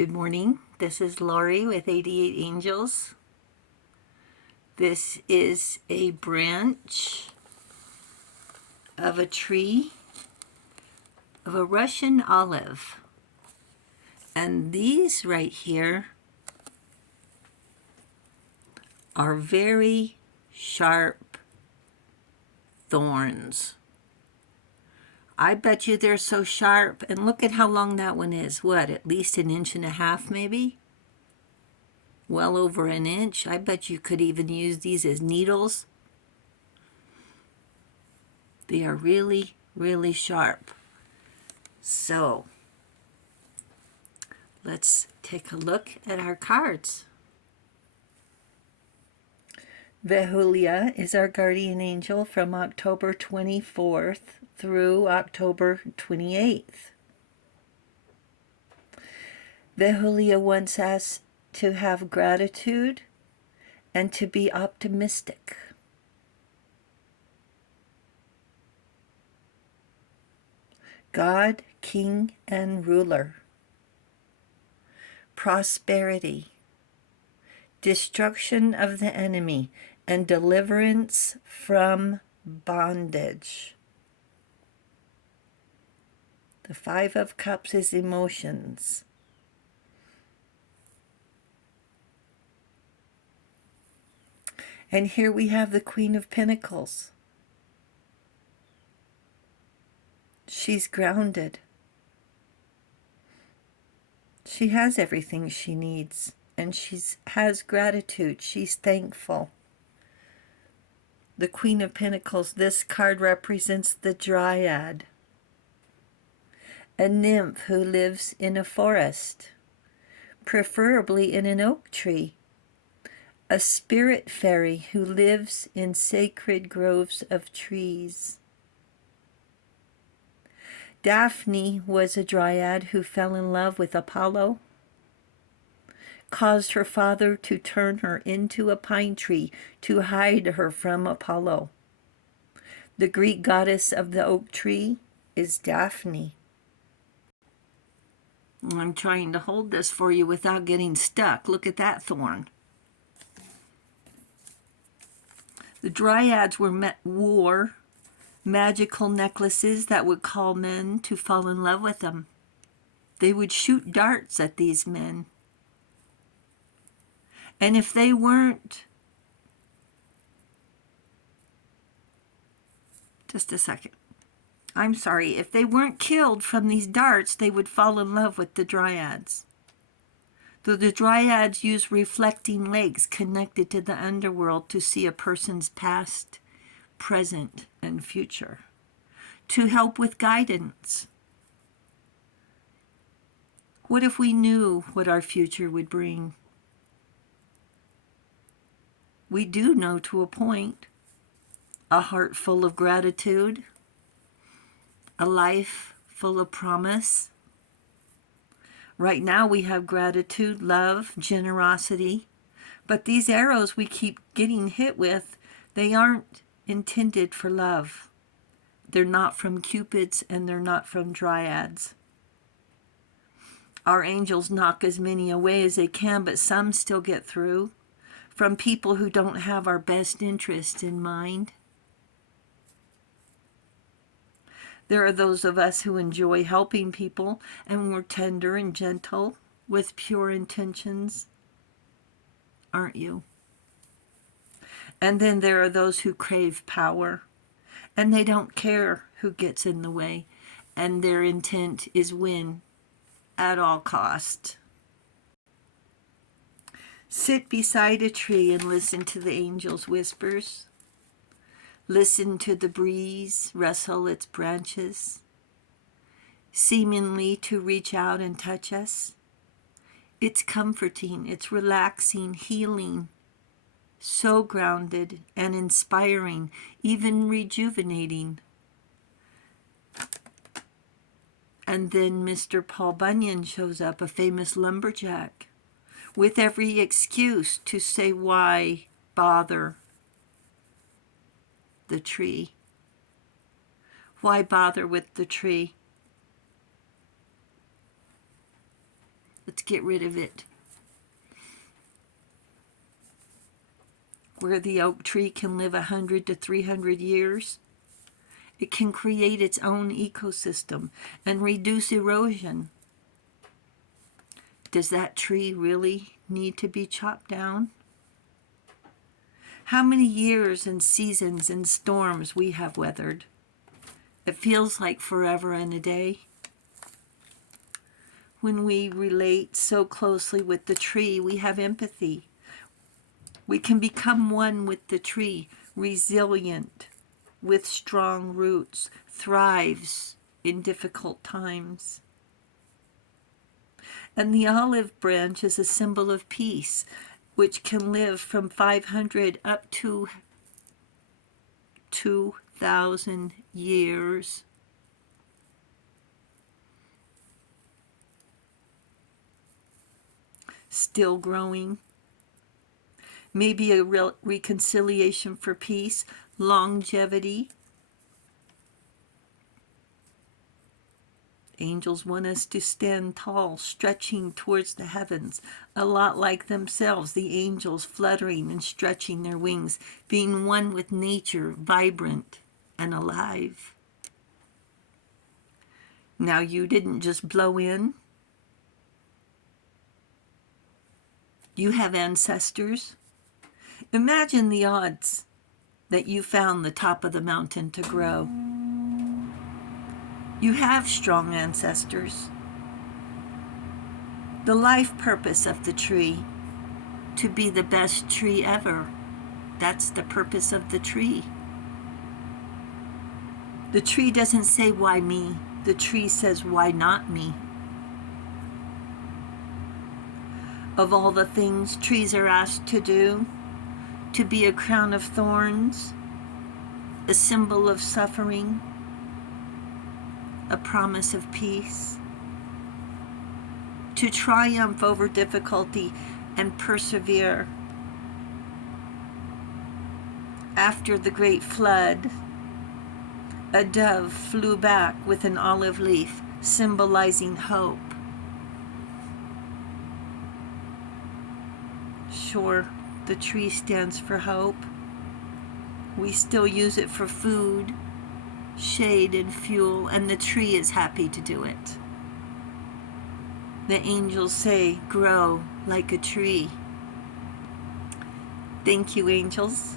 Good morning. This is Lori with 88 Angels. This is a branch of a tree of a Russian olive. And these right here are very sharp thorns. I bet you they're so sharp. And look at how long that one is. What, at least 1.5 inches maybe? Well over an inch. I bet you could even use these as needles. They are really, really sharp. So, let's take a look at our cards. Vehulia is our guardian angel from October 24th through October 28th. Vehulia wants us to have gratitude and to be optimistic. God, King, and Ruler. Prosperity. Destruction of the enemy and deliverance from bondage. The Five of Cups is emotions. And here we have the Queen of Pentacles. She's grounded. She has everything she needs, and she has gratitude. She's thankful. The Queen of Pentacles, this card represents the Dryad, a nymph who lives in a forest, preferably in an oak tree, a spirit fairy who lives in sacred groves of trees. Daphne was a Dryad who fell in love with Apollo, caused her father to turn her into a pine tree to hide her from Apollo. The Greek goddess of the oak tree is Daphne. I'm trying to hold this for you without getting stuck. Look at that thorn. The Dryads wore magical necklaces that would call men to fall in love with them. They would shoot darts at these men. And if they weren't... Just a second. I'm sorry. If they weren't killed from these darts, they would fall in love with the Dryads. Though the Dryads use reflecting legs connected to the underworld to see a person's past, present, and future, to help with guidance. What if we knew what our future would bring? We do know to a point. A heart full of gratitude, a life full of promise. Right now we have gratitude, love, generosity, but these arrows we keep getting hit with, they aren't intended for love. They're not from Cupids and they're not from Dryads. Our angels knock as many away as they can, but some still get through from people who don't have our best interest in mind. There are those of us who enjoy helping people, and we're tender and gentle with pure intentions, aren't you? And then there are those who crave power, and they don't care who gets in the way, and their intent is win at all cost. Sit beside a tree and listen to the angels' whispers. Listen to the breeze rustle its branches, seemingly to reach out and touch us. It's comforting, it's relaxing, healing, so grounded and inspiring, even rejuvenating. And then Mr. Paul Bunyan shows up, a famous lumberjack, with every excuse to say why bother the tree. Why bother with the tree? Let's get rid of it. Where the oak tree can live 100 to 300 years, it can create its own ecosystem and reduce erosion. Does that tree really need to be chopped down? How many years and seasons and storms we have weathered. It feels like forever and a day. When we relate so closely with the tree, we have empathy. We can become one with the tree, resilient, with strong roots, thrives in difficult times. And the olive branch is a symbol of peace, which can live from 500 up to 2,000 years. Still growing. Maybe a real reconciliation for peace, longevity. Angels want us to stand tall, stretching towards the heavens, a lot like themselves, the angels fluttering and stretching their wings, being one with nature, vibrant and alive. Now you didn't just blow in. You have ancestors. Imagine the odds that you found the top of the mountain to grow. You have strong ancestors. The life purpose of the tree, to be the best tree ever. That's the purpose of the tree. The tree doesn't say, why me? The tree says, why not me? Of all the things trees are asked to do, to be a crown of thorns, a symbol of suffering, a promise of peace, to triumph over difficulty and persevere. After the great flood, a dove flew back with an olive leaf, symbolizing hope. Sure, the tree stands for hope. We still use it for food, shade, and fuel, and the tree is happy to do it. The angels say, grow like a tree. Thank you, angels.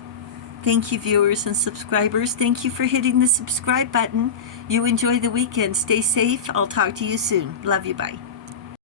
Thank you, viewers and subscribers. Thank you for hitting the subscribe button. You enjoy the weekend. Stay safe. I'll talk to you soon. Love you. Bye.